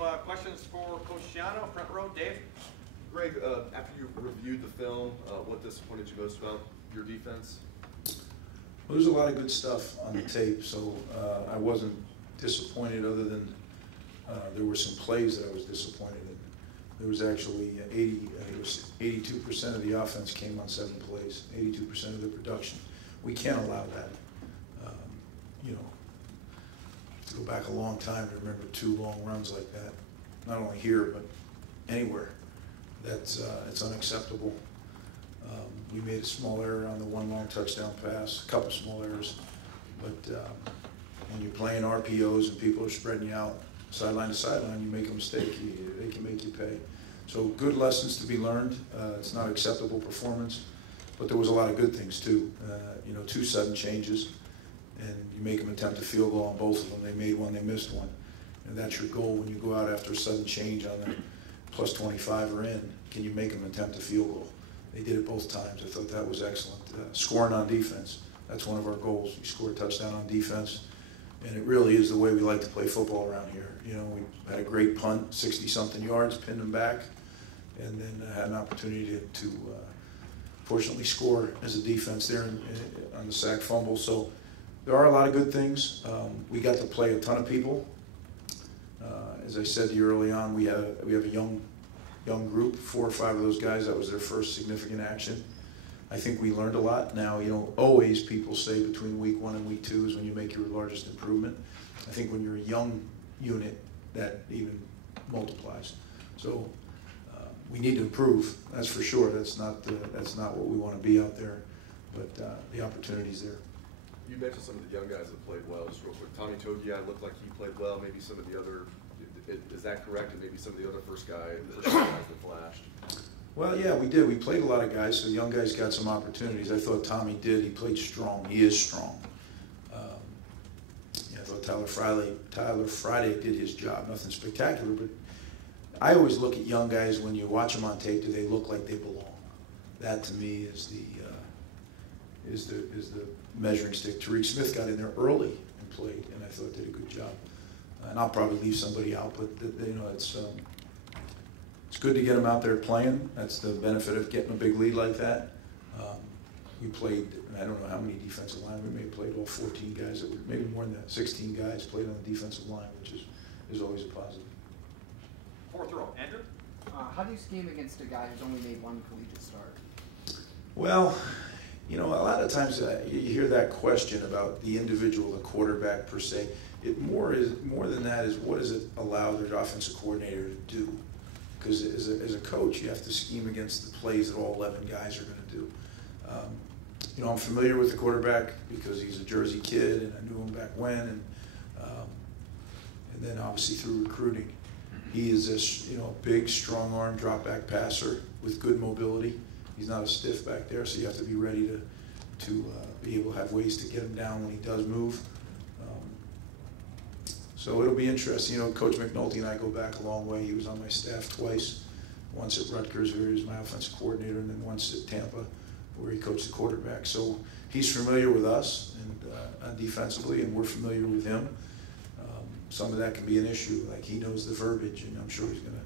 questions for Coach Schiano, front row, Dave? Greg, after you reviewed the film, what disappointed you most about your defense? Well, there's a lot of good stuff on the tape, so I wasn't disappointed other than there were some plays that I was disappointed in. There was actually 82% of the offense came on 7 plays, 82% of the production. We can't allow that. You know, to go back a long time to remember 2 long runs like that, not only here but anywhere. That's it's unacceptable. We made a small error on the 1 long touchdown pass, a couple small errors, but when you're playing RPOs and people are spreading you out sideline to sideline, you make a mistake, they can make you pay. So good lessons to be learned. It's not acceptable performance, but there was a lot of good things too. You know, 2 sudden changes, and you make them attempt a field goal on both of them. They made one, they missed one, and that's your goal when you go out after a sudden change on the plus 25 or in. Can you make them attempt a field goal? They did it both times. I thought that was excellent. Scoring on defense, that's one of our goals. We score a touchdown on defense, and it really is the way we like to play football around here. You know, we had a great punt, 60-something yards, pinned them back, and then had an opportunity to fortunately score as a defense there on the sack fumble. So there are a lot of good things. We got to play a ton of people. As I said to you early on, we have a young group, 4 or 5 of those guys. That was their first significant action. I think we learned a lot. Now, you know, always people say between week 1 and week 2 is when you make your largest improvement. I think when you're a young unit, that even multiplies. So we need to improve. That's for sure. That's not what we want to be out there. But the opportunity's there. You mentioned some of the young guys that played well. Just real quick, Tommy Togiai looked like he played well. Maybe some of the other. Is that correct? And maybe some of the other first guys that flashed. Well, yeah, we did. We played a lot of guys, so young guys got some opportunities. I thought Tommy did. He played strong. He is strong. I thought Tyler Friday did his job. Nothing spectacular, but I always look at young guys when you watch them on tape. Do they look like they belong? That to me is the measuring stick. Tariq Smith got in there early and played, and I thought did a good job. And I'll probably leave somebody out, but you know, it's good to get them out there playing. That's the benefit of getting a big lead like that. We played, I don't know how many defensive line, we may have played all 14 guys, that were, maybe more than that, 16 guys played on the defensive line, which is always a positive. 4th row, Andrew? How do you scheme against a guy who's only made 1 collegiate start? Well, you know, a lot of times you hear that question about the individual, the quarterback per se. It more than that is what does it allow their offensive coordinator to do? Because as a coach, you have to scheme against the plays that all 11 guys are going to do. You know, I'm familiar with the quarterback because he's a Jersey kid, and I knew him back when, and then obviously through recruiting, he is this, you know, big, strong arm drop back passer with good mobility. He's not a stiff back there, so you have to be ready to be able to have ways to get him down when he does move. So it'll be interesting. You know, Coach McNulty and I go back a long way. He was on my staff twice, once at Rutgers where he was my offensive coordinator, and then once at Tampa where he coached the quarterback. So he's familiar with us and defensively, and we're familiar with him. Some of that can be an issue. Like, he knows the verbiage, and I'm sure he's going to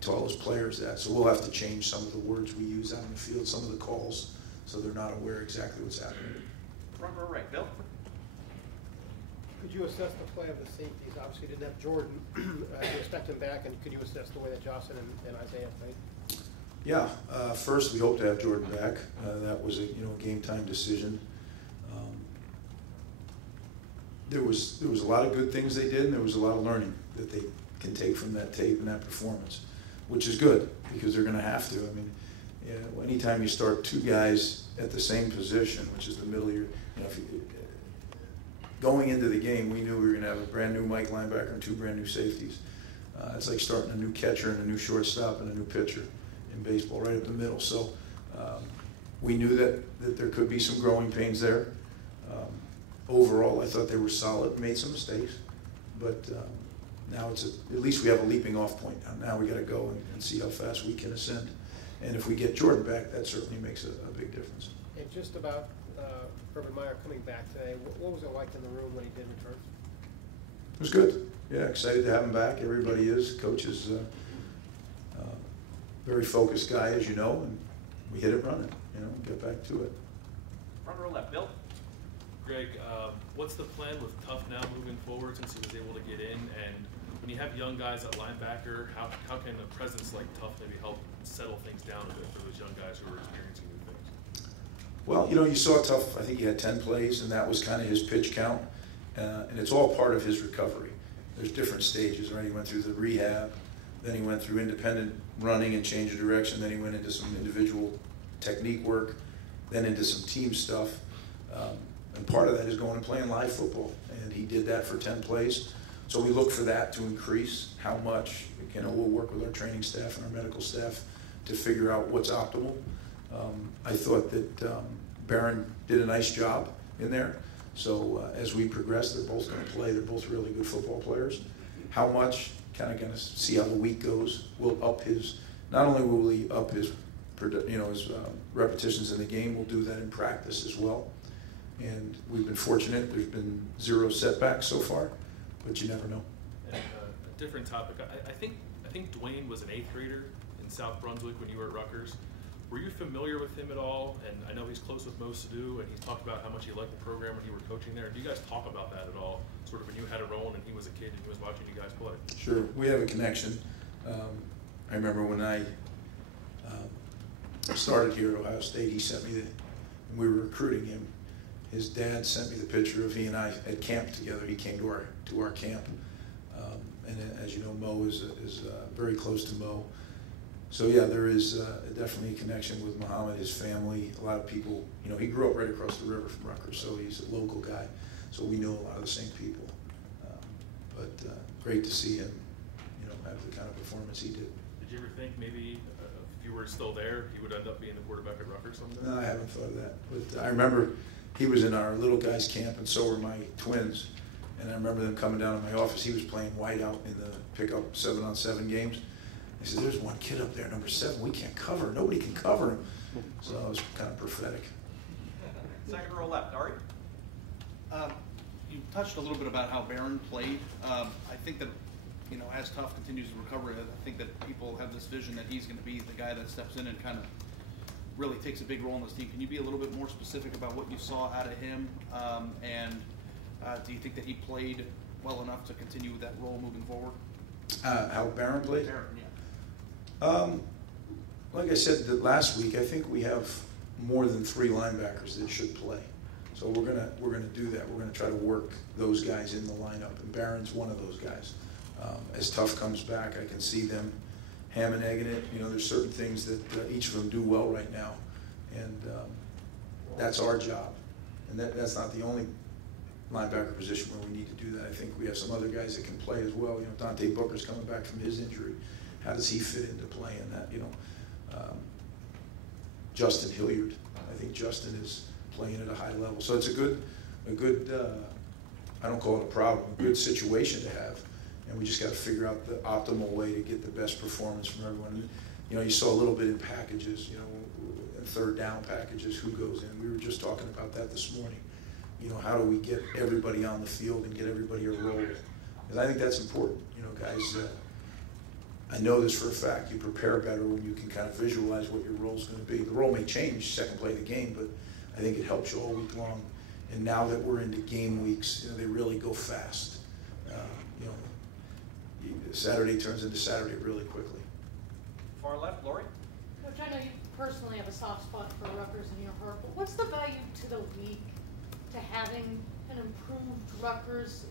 tell his players that. So we'll have to change some of the words we use out in the field, some of the calls, so they're not aware exactly what's happening. Front row right, Bill? Could you assess the play of the safeties? Obviously, you didn't have Jordan. You expect him back, and could you assess the way that Johnson and Isaiah played? Yeah. First, we hope to have Jordan back. That was a game time decision. There was a lot of good things they did, and there was a lot of learning that they can take from that tape and that performance, which is good because they're going to have to. I mean, anytime you start 2 guys at the same position, which is the middle of your, going into the game, we knew we were going to have a brand new Mike linebacker and 2 brand new safeties. It's like starting a new catcher and a new shortstop and a new pitcher in baseball right up the middle. So we knew that there could be some growing pains there. Overall, I thought they were solid, made some mistakes, but now at least we have a leaping off point. Now we got to go and see how fast we can ascend. And if we get Jordan back, that certainly makes a big difference. And just about Urban Meyer coming back today, what was it like in the room when he did return? It was good. Yeah, excited to have him back. Everybody is. Coach is a very focused guy, as you know, and we hit it running. Get back to it. Front row left, Bill. Greg, what's the plan with Tough now moving forward since he was able to get in? And when you have young guys at linebacker, how can a presence like Tough maybe help settle things down a bit for those young guys who are experiencing new things? Well, you saw Tough, I think he had 10 plays, and that was kind of his pitch count. And it's all part of his recovery. There's different stages, right? He went through the rehab, then he went through independent running and change of direction, then he went into some individual technique work, then into some team stuff. And part of that is going and playing live football. And he did that for 10 plays. So we look for that to increase. How much? We'll work with our training staff and our medical staff to figure out what's optimal. I thought that Barron did a nice job in there. So as we progress, they're both going to play. They're both really good football players. How much? Kind of going to see how the week goes. We'll up his. Not only will he up his, his repetitions in the game, we'll do that in practice as well. And we've been fortunate. There's been 0 setbacks so far, but you never know. And a different topic. I think Dwayne was an 8th grader in South Brunswick when you were at Rutgers. Were you familiar with him at all? And I know he's close with Mo Sadu, and he's talked about how much he liked the program when you were coaching there. Do you guys talk about that at all? Sort of when you had a role and he was a kid and he was watching you guys play? Sure, we have a connection. I remember when I started here at Ohio State, he sent me and we were recruiting him. His dad sent me the picture of he and I at camp together. He came to our camp, and as you know, Mo is very close to Mo. So yeah, there is definitely a connection with Muhammad, his family. A lot of people, he grew up right across the river from Rutgers, so he's a local guy. So we know a lot of the same people. But great to see him, have the kind of performance he did. Did you ever think maybe if you were still there, he would end up being the quarterback at Rutgers someday? No, I haven't thought of that. But I remember he was in our little guys camp, and so were my twins. And I remember them coming down to my office. He was playing whiteout in the pickup 7-on-7 games. I said, "There's one kid up there, number 7. We can't cover. Nobody can cover him." So it was kind of prophetic. Second row left, Ari. You touched a little bit about how Barron played. I think that, as Tough continues to recover, I think that people have this vision that he's going to be the guy that steps in and kind of really takes a big role in this team. Can you be a little bit more specific about what you saw out of him? And do you think that he played well enough to continue that role moving forward? How Barron played? Barron, yeah. Like I said last week, I think we have more than 3 linebackers that should play. So we're gonna do that. We're gonna try to work those guys in the lineup, and Barron's one of those guys. As Tough comes back, I can see them ham and egging it. There's certain things that each of them do well right now, and that's our job. And that's not the only linebacker position where we need to do that. I think we have some other guys that can play as well. Dante Booker's coming back from his injury. How does he fit into playing that? Justin Hilliard. I think Justin is playing at a high level. So it's a good, I don't call it a problem, a good situation to have. And we just got to figure out the optimal way to get the best performance from everyone. You saw a little bit in packages, in 3rd down packages, who goes in. We were just talking about that this morning. How do we get everybody on the field and get everybody a role? Because I think that's important. Guys, I know this for a fact. You prepare better when you can kind of visualize what your role's going to be. The role may change second play of the game, but I think it helps you all week long. And now that we're into game weeks, they really go fast. Saturday turns into Saturday really quickly. Far left, Lori. Coach, I know you personally have a soft spot for Rutgers in your heart, but what's the value to the league to having an improved Rutgers?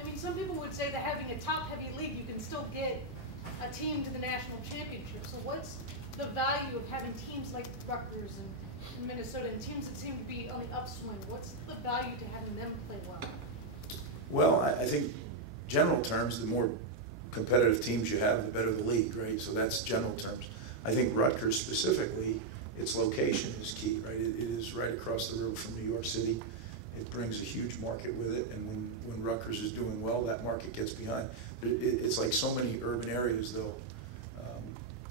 I mean, some people would say that having a top-heavy league, you can still get a team to the national championship. So what's the value of having teams like Rutgers and Minnesota and teams that seem to be on the upswing? What's the value to having them play well? Well, I think general terms, the more competitive teams you have, the better the league, right? So that's general terms. I think Rutgers specifically, its location is key, right? It is right across the river from New York City. It brings a huge market with it, and when Rutgers is doing well, that market gets behind. It's like so many urban areas, though.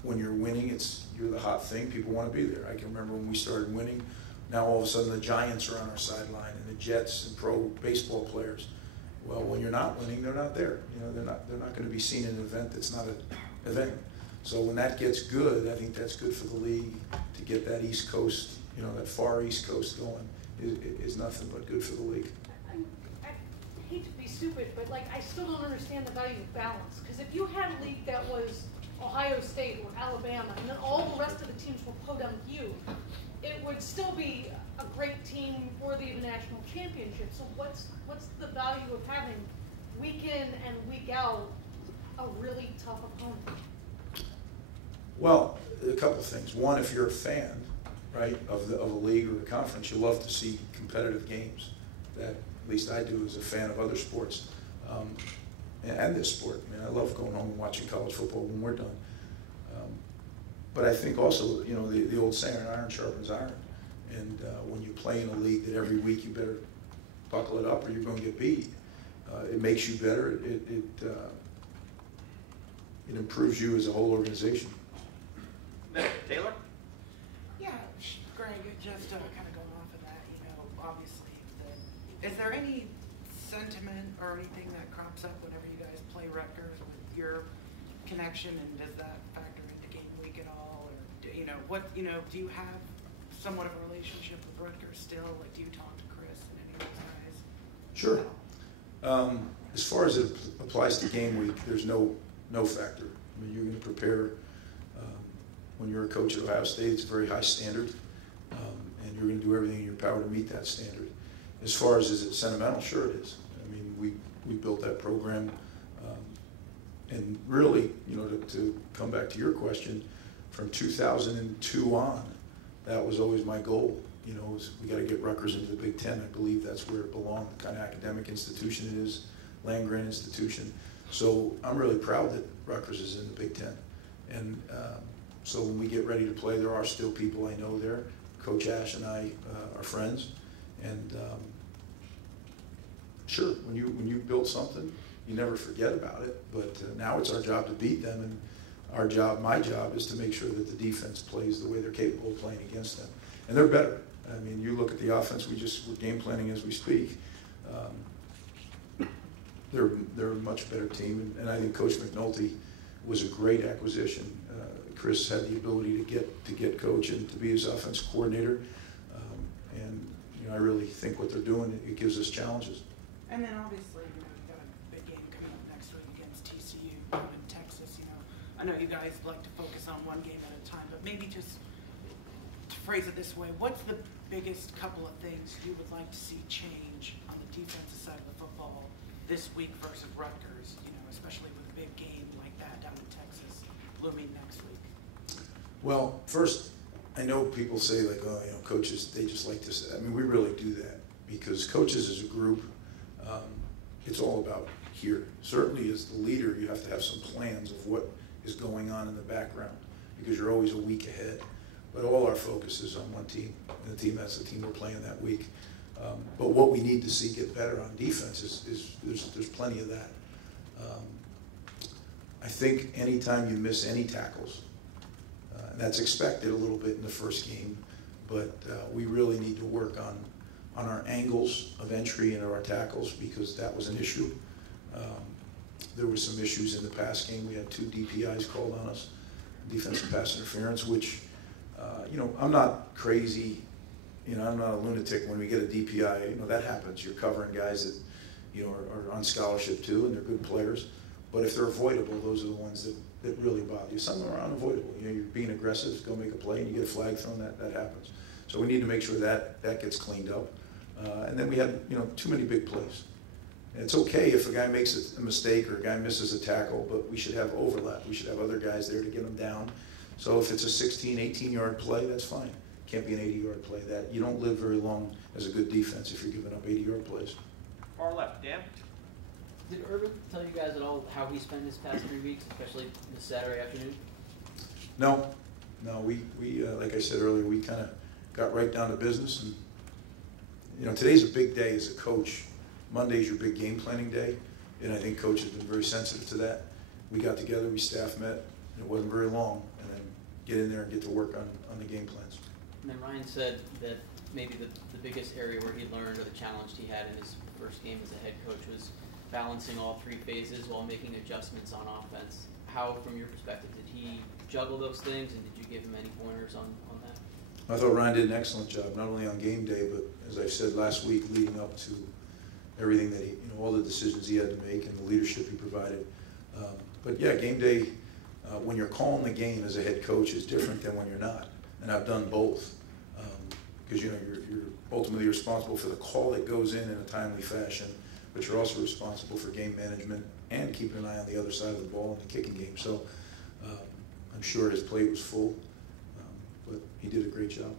When you're winning, you're the hot thing. People want to be there. I can remember when we started winning. Now all of a sudden the Giants are on our sideline, and the Jets and pro baseball players. Well, when you're not winning, they're not there. You know, they're not going to be seen in an event that's not an event. So when that gets good, I think that's good for the league to get that East Coast, you know, that far East Coast going is nothing but good for the league. I hate to be stupid, but like I still don't understand the value of balance. Because if you had a league that was Ohio State or Alabama, and then all the rest of the teams were podunk you, it would still be a great team worthy of a national championship. So what's the value of having week in and week out a really tough opponent? Well, a couple of things. One, if you're a fan, right, of a league or a conference, you love to see competitive games. That, at least I do as a fan of other sports, and this sport. I mean, I love going home and watching college football when we're done. But I think also, you know, the old saying, iron sharpens iron. And when you play in a league that every week you better buckle it up or you're going to get beat, it makes you better. It improves you as a whole organization. Taylor? Yeah, Greg, just kind of going off of that, you know, obviously, is there any sentiment or anything that crops up whenever you guys play Rutgers with your connection, and does that factor into game week at all? Or, you know, do you have somewhat of a relationship with Rutgers still? Like, do you talk to Chris and any of those guys? Sure. As far as it applies to game week, there's no factor. I mean, you're going to prepare. When you're a coach at Ohio State, it's a very high standard, and you're going to do everything in your power to meet that standard. As far as is it sentimental, sure it is. I mean, we built that program, and really, you know, to come back to your question, from 2002 on, that was always my goal. You know, we got to get Rutgers into the Big Ten. I believe that's where it belonged, the kind of academic institution it is, land-grant institution. So I'm really proud that Rutgers is in the Big Ten, and so when we get ready to play, there are still people I know there. Coach Ash and I are friends, and sure, when you build something, you never forget about it. But now it's our job to beat them, and my job, is to make sure that the defense plays the way they're capable of playing against them, and they're better. I mean, you look at the offense. We're game planning as we speak. They're a much better team, and I think Coach McNulty was a great acquisition. Chris had the ability to get Coach and to be his offense coordinator, and you know, I really think what they're doing, it gives us challenges. And then obviously, you know, you've got a big game coming up next week against TCU down in Texas. You know, I know you guys like to focus on one game at a time, but maybe just to phrase it this way, what's the biggest couple of things you would like to see change on the defensive side of the football this week versus Rutgers? You know, especially with a big game like that down in Texas looming next week. Well, first, I know people say like, oh, you know, coaches, they just like to say. I mean, we really do that because coaches as a group, it's all about here. Certainly as the leader, you have to have some plans of what is going on in the background because you're always a week ahead. But all our focus is on one team, and that's the team we're playing that week. But what we need to see get better on defense is there's plenty of that. I think anytime you miss any tackles, and that's expected a little bit in the first game, but we really need to work on our angles of entry and our tackles because that was an issue. There were some issues in the pass game. We had 2 DPIs called on us, defensive pass interference, which, you know, I'm not crazy. You know, I'm not a lunatic when we get a DPI. You know, that happens. You're covering guys that, you know, are on scholarship too, and they're good players. But if they're avoidable, those are the ones that really bother you. Some are unavoidable. You know, you're being aggressive, go make a play, and you get a flag thrown, that happens. So we need to make sure that gets cleaned up. And then we had, you know, too many big plays. And it's okay if a guy makes a mistake or a guy misses a tackle, but we should have overlap. We should have other guys there to get them down. So if it's a 16, 18-yard play, that's fine. Can't be an 80-yard play. That you don't live very long as a good defense if you're giving up 80-yard plays. Far left, Dan? Did Urban tell you guys at all how he spent his past 3 weeks, especially this Saturday afternoon? No. We like I said earlier, we kind of got right down to business. And you know, today's a big day as a coach. Monday's your big game planning day, and I think Coach has been very sensitive to that. We got together, we staff met, and it wasn't very long, and then get in there and get to work on the game plans. And then Ryan said that maybe the biggest area where he learned or the challenge he had in his first game as a head coach was balancing all three phases while making adjustments on offense. How, from your perspective, did he juggle those things, and did you give him any pointers on that? I thought Ryan did an excellent job, not only on game day, but as I said last week, leading up to everything that he, all the decisions he had to make and the leadership he provided. But yeah, game day, when you're calling the game as a head coach is different than when you're not. And I've done both. Because you're ultimately responsible for the call that goes in a timely fashion, but you're also responsible for game management and keeping an eye on the other side of the ball in the kicking game. So I'm sure his plate was full, but he did a great job.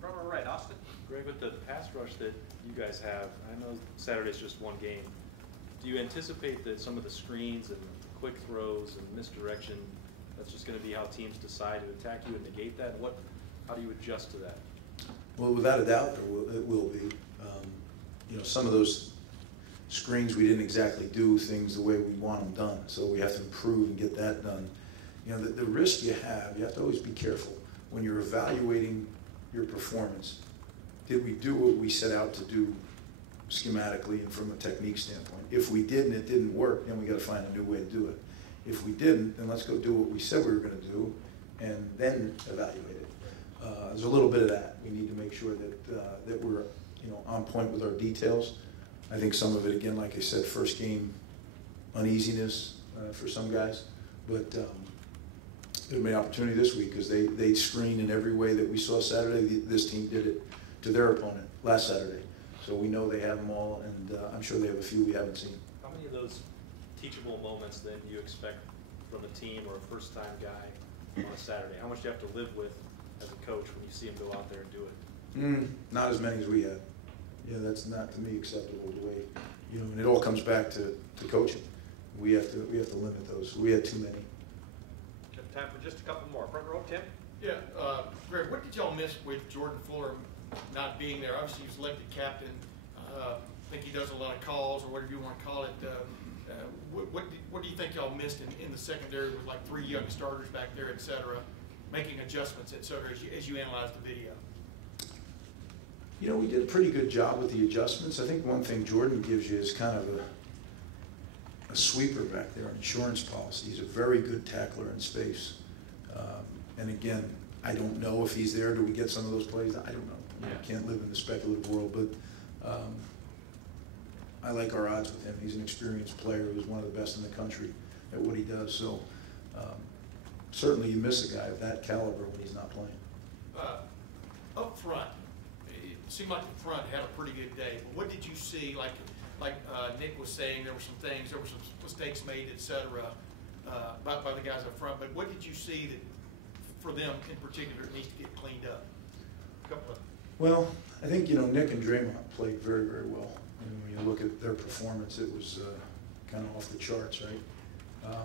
From our right, Austin. Greg, with the pass rush that you guys have, I know Saturday's just one game. Do you anticipate that some of the screens and quick throws and misdirection, that's just going to be how teams decide to attack you and negate that? How do you adjust to that? Well, without a doubt, it will be. Some of those screens we didn't exactly do things the way we want them done, so we have to improve and get that done. The risk you have to always be careful when you're evaluating your performance. Did we do what we set out to do schematically and from a technique standpoint? If we did and it didn't work, then we got to find a new way to do it. If we didn't, then let's go do what we said we were going to do and then evaluate it. There's a little bit of that. We need to make sure that we're on point with our details. I think some of it, again, like I said, first game uneasiness for some guys, but there's an opportunity this week because they screened in every way that we saw Saturday. This team did it to their opponent last Saturday, so we know they have them all, and I'm sure they have a few we haven't seen. How many of those teachable moments then do you expect from a team or a first-time guy on a Saturday? How much do you have to live with as a coach when you see him go out there and do it? Not as many as we had. Yeah, that's not to me acceptable the way, and it all comes back to coaching. We have to limit those. We had too many. Have time for just a couple more. Front row, Tim. Yeah, Greg, what did y'all miss with Jordan Fuller not being there? Obviously, he was elected captain. I think he does a lot of calls or whatever you want to call it. What do you think y'all missed in the secondary with like 3 young starters back there, et cetera, making adjustments, et cetera, as you analyze the video? We did a pretty good job with the adjustments. I think one thing Jordan gives you is kind of a sweeper back there, an insurance policy. He's a very good tackler in space. And again, I don't know if he's there. Do we get some of those plays? I don't know. I can't live in the speculative world, but I like our odds with him. He's an experienced player who's one of the best in the country at what he does. So certainly you miss a guy of that caliber when he's not playing. Up front, it seemed like the front had a pretty good day. But what did you see? Like Nick was saying, there were some things, there were some mistakes made, et cetera, by the guys up front. But what did you see that, for them in particular, needs to get cleaned up? Well, I think, Nick and Draymond played very, very well. When you look at their performance, it was kind of off the charts, right?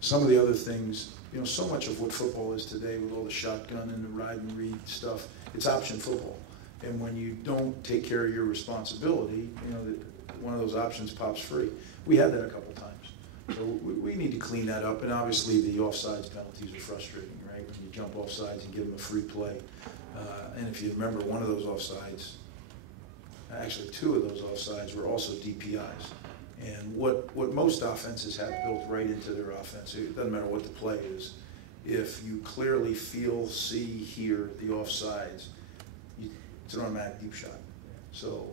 Some of the other things, so much of what football is today with all the shotgun and the ride and read stuff, it's option football. And when you don't take care of your responsibility, one of those options pops free. We had that a couple times. So we need to clean that up. And obviously the offsides penalties are frustrating, right? When you jump offsides and give them a free play. And if you remember, one of those offsides, actually 2 of those offsides were also DPIs. And what most offenses have built right into their offense, it doesn't matter what the play is, if you clearly feel, see, hear the offsides, it's an automatic deep shot. So,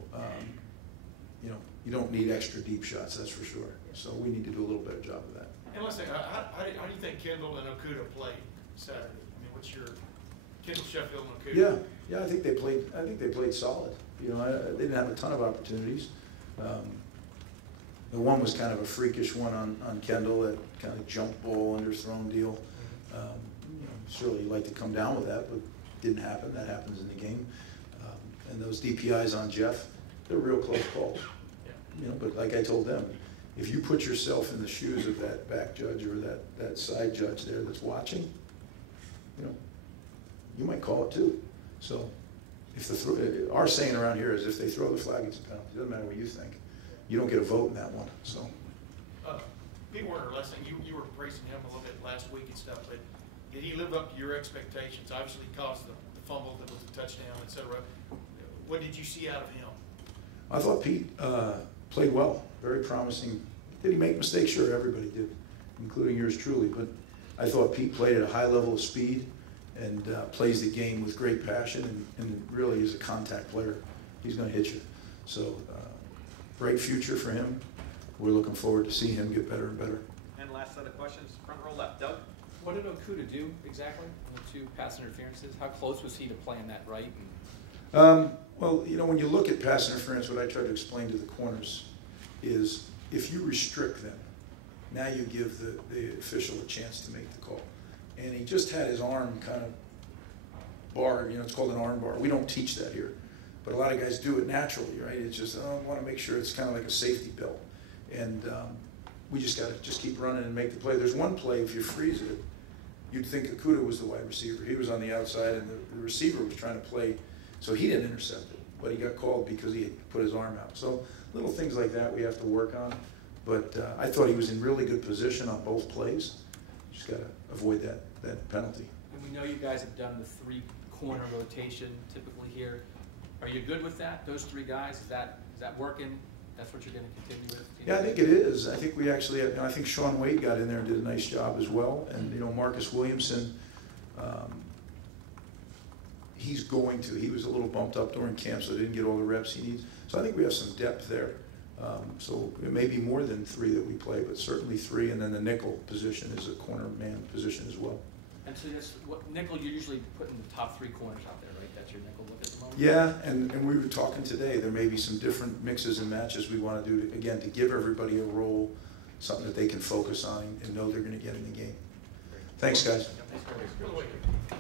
you don't need extra deep shots, that's for sure. So we need to do a little better job of that. And let's say, how do you think Kendall and Okuda played Saturday? I mean, what's your Kendall, Sheffield, and Okuda? Yeah, I think they played solid. They didn't have a ton of opportunities. The one was kind of a freakish one on Kendall, that kind of jump ball, underthrown deal. Certainly you'd like to come down with that, but didn't happen. That happens in the game. And those DPIs on Jeff, they're real close calls. But like I told them, if you put yourself in the shoes of that back judge or that side judge there that's watching, you might call it too. So if our saying around here is if they throw the flag, it's a penalty. It doesn't matter what you think. You don't get a vote in that one. So Pete Werner, last thing, you were praising him a little bit last week and stuff, but did he live up to your expectations? Obviously he caused the fumble that was a touchdown, et cetera. What did you see out of him? I thought Pete played well, very promising. Did he make mistakes? Sure, everybody did, including yours truly. But I thought Pete played at a high level of speed and plays the game with great passion and really is a contact player. He's going to hit you. So great future for him. We're looking forward to seeing him get better and better. And last set of questions, front row left. Doug? What did Okuda do exactly on the 2 pass interferences? How close was he to playing that right? Well, you know, when you look at pass interference, what I try to explain to the corners is if you restrict them, now you give the official a chance to make the call. And he just had his arm kind of barred, you know, it's called an arm bar. We don't teach that here, but a lot of guys do it naturally, right? It's just, I want to make sure it's kind of like a safety belt. And we just got to just keep running and make the play. There's one play, if you freeze it, you'd think Okuda was the wide receiver. He was on the outside, and the receiver was trying to play, so he didn't intercept it, but he got called because he had put his arm out. So little things like that we have to work on. But I thought he was in really good position on both plays. Just got to avoid that penalty. And we know you guys have done the 3-corner rotation typically here. Are you good with that? Those 3 guys, is that working? That's what you're going to continue with? Yeah, I think it is. I think we actually, I think Sean Wade got in there and did a nice job as well. And, you know, Marcus Williamson, he was a little bumped up during camp, so didn't get all the reps he needs. So I think we have some depth there. So it may be more than 3 that we play, but certainly 3. And then the nickel position is a corner man position as well. And so that's what nickel you're usually putting the top 3 corners out there, right? That's your nickel look at the moment? Yeah, and we were talking today, there may be some different mixes and matches we want to do, again, to give everybody a role, something that they can focus on and know they're going to get in the game. Thanks, guys. Thanks, Coach.